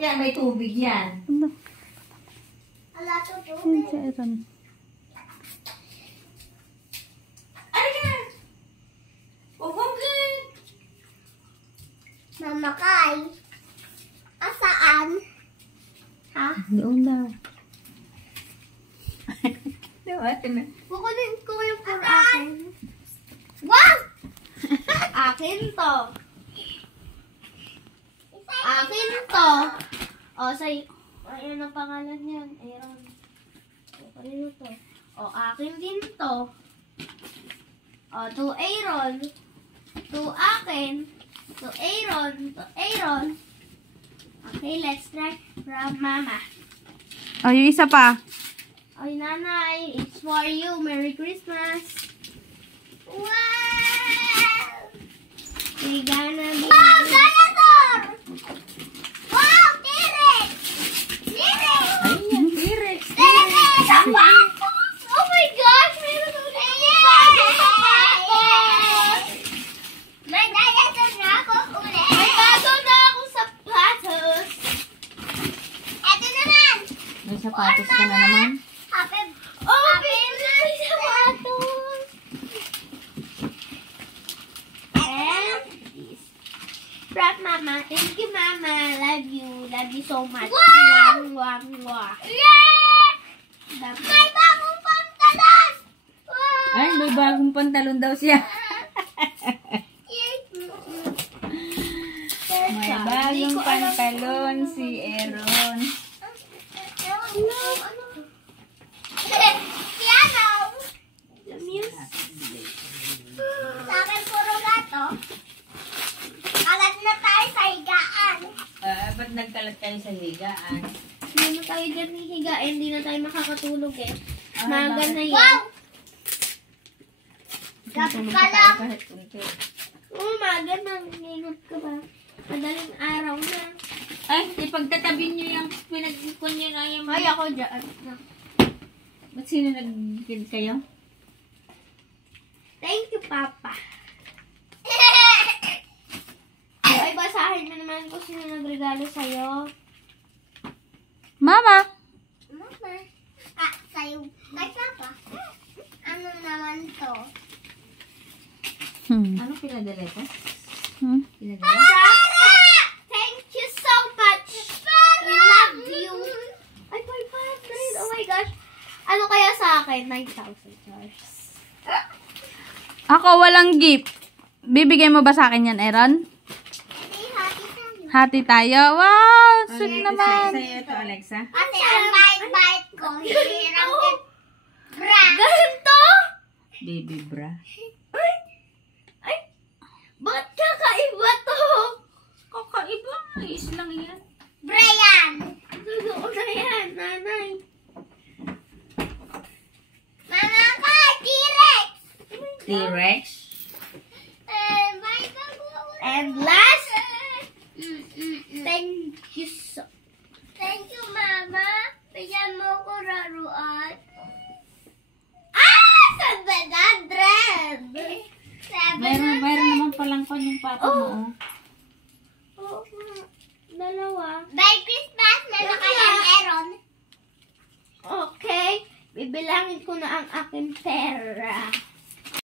yan, may tubig yan. Ala to tubig. Ano ka? Pupugin. Mama Kai. Asaan? Ha? Doon daw. Diba? Kukunin ko yung for akin. Wow! Akin to. Akin to. O, say, ayun ang pangalan yan. Aaron. Kukunin mo to. O, akin din to. O, to Aaron. To akin. To Aaron. To Aaron. Okay, let's try from Mama. Oh, yung isa pa. Ay, Nanay, it's for you. Merry Christmas. Wow! We're gonna be... Wow, dinosaur! Wow, T-Rex! T-Rex! Ayun, T-Rex. T-Rex! Oh my gosh! Meron ulit! May dinosaur na ako ulit! May bago na akong sapatos! Eto naman! May sapatos ka na naman. Happy! Oh, baby! May sapatos! And this. From Mama. Thank you, Mama. Love you. Love you so much. Wow! Mwah, mwah. Yeah! May bagong pantalon! Wow! Ay, may bagong pantalon daw siya. May bagong pantalon si Aaron. Piano! The music. Sa akin puro gato. Kalat na tayo sa higaan. Ba't nagkalat kayo sa higaan? Hindi na tayo dyan hihigain. Hindi na tayo makakatulog eh. Maga bakit? na yan. Wow! Kapit ka lang. Kahit kunti. Oo, maga na. Ngayon ka ba? Madaling araw na. Ay, ipagtatabi niyo yung pinag-ipon niyo na yung... Ay, ako dyan. Ba't sino nag-kid kayo? Thank you, Papa. Ay, basahin mo naman kung sino nagregalo sa'yo. Mama. Mama. Ah, sa'yo. Kay Papa. Ano naman to? Ano pinadala ito? Pinadala? Papa! Thank you so much. We love you. Ay, 500. Oh my gosh. Ano kaya sa akin? 9,000 stars. Ako walang gift. Bibigay mo ba sa akin yan, Aaron? Hindi, hati tayo. Hati tayo. Wow, sweet naman. Sa'yo ito, Alexa. Kasi ang bait-bait ko, hirap din. Bra. Ganito? Baby bra. Ay, ba't kakaiba to? Kakaiba. Ayos lang yan. Bra yan. Totoo na yan, Nanay. Mama ka, T-Rex. T-Rex. And last, thank you so. Thank you, Mama. Bigyan mo ko laruan. Ah! 700! Meron naman palang kon yung papa mo. Oo, dalawa. Merry Christmas! Meron kayang Aaron. Okay. Bibilangin ko na ang aking pera.